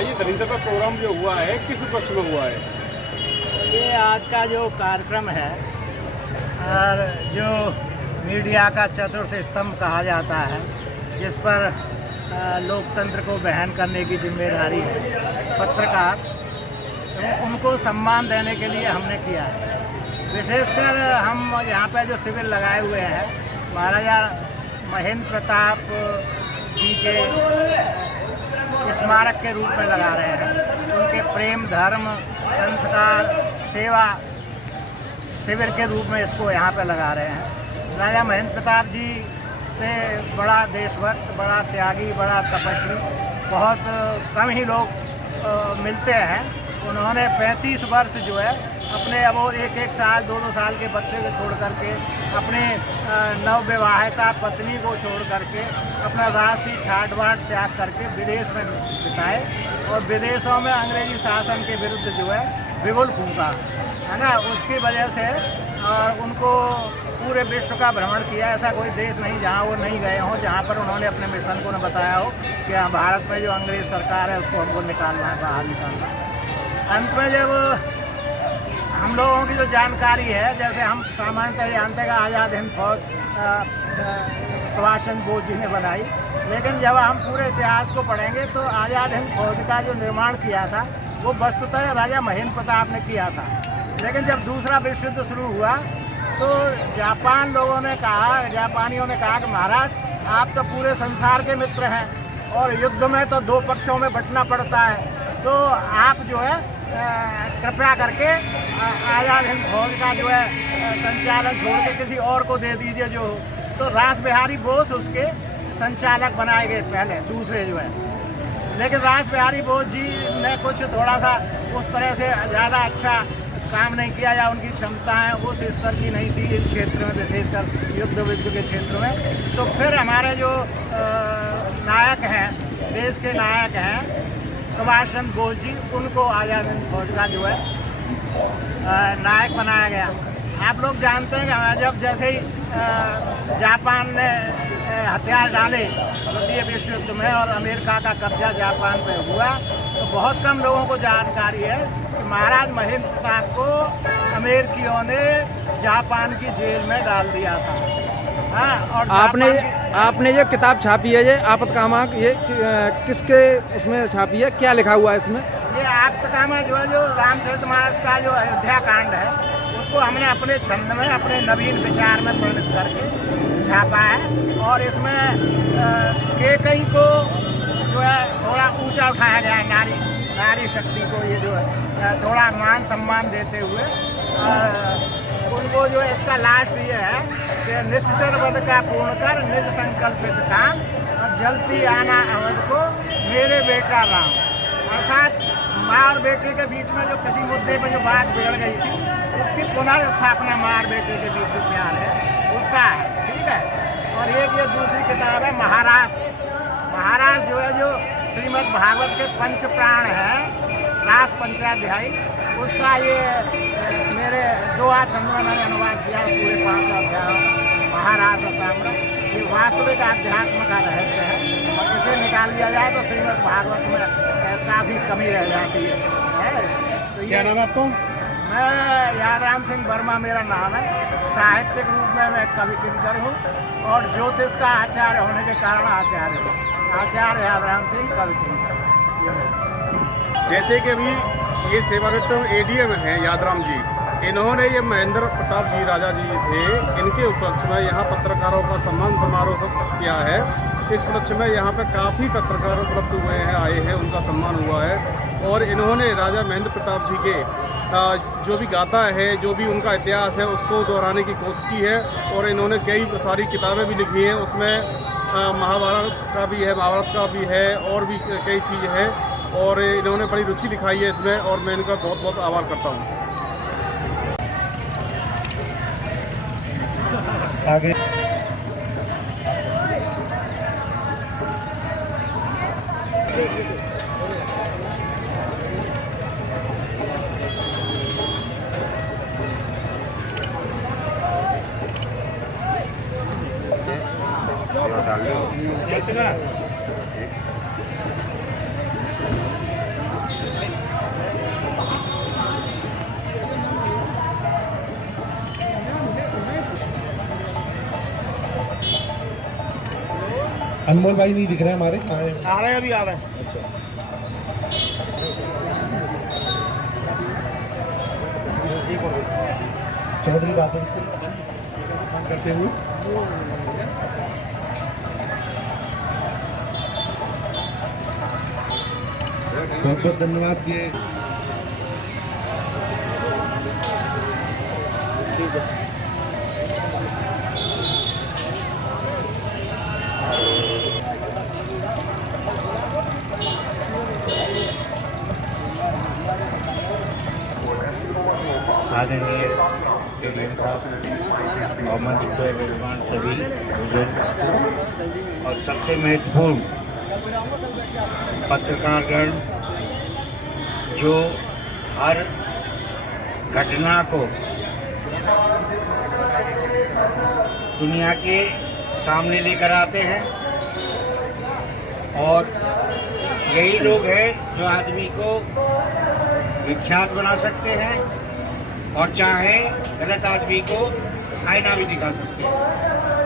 ये दरिंदर का प्रोग्राम जो हुआ है किस उपलक्ष्य में हुआ है? ये आज का जो कार्यक्रम है और जो मीडिया का चतुर्थ स्तंभ कहा जाता है, जिस पर लोकतंत्र को बहन करने की जिम्मेदारी है पत्रकार, तो उनको सम्मान देने के लिए हमने किया है। विशेषकर हम यहाँ पे जो शिविर लगाए हुए हैं महाराजा महेंद्र प्रताप जी के स्मारक के रूप में लगा रहे हैं। उनके प्रेम, धर्म, संस्कार, सेवा शिविर के रूप में इसको यहाँ पे लगा रहे हैं। राजा महेंद्र प्रताप जी से बड़ा देशभक्त, बड़ा त्यागी, बड़ा तपस्वी बहुत कम ही लोग मिलते हैं। उन्होंने 35 वर्ष जो है अपने अब वो एक साल 2 साल के बच्चे को छोड़ करके, अपने नवविवाहिता पत्नी को छोड़ करके, अपना राशि ठाट बाट त्याग करके विदेश में बिताए और विदेशों में अंग्रेजी शासन के विरुद्ध जो है बिगुल फूंका, है ना। उसकी वजह से उनको पूरे विश्व का भ्रमण किया। ऐसा कोई देश नहीं जहाँ वो नहीं गए हों, जहाँ पर उन्होंने अपने मिशन को न बताया हो कि हाँ, भारत में जो अंग्रेज सरकार है उसको हमको निकालना है, बाहर निकालना है। अंत में जब हम लोगों की जो जानकारी है, जैसे हम सामान्यतः जानते हैं आज़ाद हिंद फौज सुभाष चंद्र बोस जी ने बनाई, लेकिन जब हम पूरे इतिहास को पढ़ेंगे तो आज़ाद हिंद फौज का जो निर्माण किया था वो वस्तुतः राजा महेंद्र प्रताप ने किया था। लेकिन जब दूसरा विश्व युद्ध शुरू हुआ तो जापानियों ने कहा कि महाराज आप तो पूरे संसार के मित्र हैं और युद्ध में तो 2 पक्षों में बंटना पड़ता है, तो आप जो है कृपया करके आज़ाद हिंद फौज का जो है संचालन छोड़ के किसी और को दे दीजिए जो हो। तो रास बिहारी बोस उसके संचालक बनाए गए पहले, दूसरे जो है। लेकिन रास बिहारी बोस जी ने कुछ थोड़ा सा उस तरह से ज़्यादा अच्छा काम नहीं किया या उनकी क्षमताएं उस स्तर की नहीं थी इस क्षेत्र में, विशेषकर युद्ध के क्षेत्र में। तो फिर हमारे जो नायक हैं, देश के नायक हैं सुभाष चंद्र बोस जी, उनको आज़ाद हिंद फौज का जो है नायक बनाया गया। आप लोग जानते हैं कि जब जैसे ही जापान ने हथियार डाले द्वितीय विश्व युद्ध में और अमेरिका का कब्जा जापान पे हुआ, तो बहुत कम लोगों को जानकारी है कि महाराज महेंद्र प्रताप को अमेरिकियों ने जापान की जेल में डाल दिया था। हाँ, और आपने ये किताब छापी है, ये आपतकामा, ये किसके उसमें छापी है, क्या लिखा हुआ है इसमें? ये आपतकामा जो है, जो रामचरितमानस का जो अयोध्या कांड है, उसको हमने अपने छंद में, अपने नवीन विचार में परिणत करके छापा है। और इसमें कैकेयी को जो है थोड़ा ऊंचा उठाया गया है, नारी शक्ति को ये जो है थोड़ा मान सम्मान देते हुए उनको जो है, इसका लास्ट ये है कि निश्चर वध का पूर्ण कर निज संकल्पित काम और जलती आना अवध को मेरे बेटा राम। अर्थात माँ और बेटे के बीच में जो किसी मुद्दे पर जो बात बिगड़ गई थी, उसकी पुनर्स्थापना माँ और बेटे के बीच जो प्यार है उसका है, ठीक है। और एक ये दूसरी किताब है महाराज जो है, जो श्रीमद् भागवत के पंच प्राण हैं, रास पंचाध्यायी, उसका ये मेरे 2 छंद में मैंने अनुवाद किया, पूरे 5 अध्याय महाराज रसामृत। ये वास्तविक अध्यात्म का रहस्य है और इसे निकाल लिया जाए तो श्रीमद् भागवत में काफ़ी कमी रह जाती है। तो क्या नाम है आपको? मैं यादराम सिंह वर्मा मेरा नाम है। साहित्यिक रूप में मैं कवि किंकर हूँ और ज्योतिष का आचार्य होने के कारण आचार्य हूँ। आचार्य यादराम सिंह कवि किंकर। जैसे कि अभी ये सेवारत एडीएम हैं यादराम जी, इन्होंने ये महेंद्र प्रताप जी राजा जी थे, इनके उपलक्ष्य में यहाँ पत्रकारों का सम्मान समारोह किया है। इस उपलक्ष्य में यहाँ पे काफ़ी पत्रकार उपलब्ध हुए हैं, आए हैं, उनका सम्मान हुआ है। और इन्होंने राजा महेंद्र प्रताप जी के जो भी गाथा है, जो भी उनका इतिहास है, उसको दोहराने की कोशिश की है। और इन्होंने कई सारी किताबें भी लिखी हैं, उसमें महाभारत का भी है, महाभारत का भी है और भी कई चीज़ें हैं। और इन्होंने बड़ी रुचि दिखाई है इसमें और मैं इनका बहुत बहुत आभार करता हूँ। आगे डाल अनमोल भाई नहीं दिख रहे हमारे, कहाँ हैं? आ रहे अभी आ रहे चौधरी बात करते हुए बहुत बहुत धन्यवाद। ये आदरणीय स्टेडियम साहब, मोहम्मद इकबाल मेहमान, सभी बुजुर्ग और सबसे महत्वपूर्ण पत्रकारगण जो हर घटना को दुनिया के सामने लेकर आते हैं, और यही लोग हैं जो आदमी को विख्यात बना सकते हैं और चाहे गलत आदमी को आईना भी दिखा सकते हैं।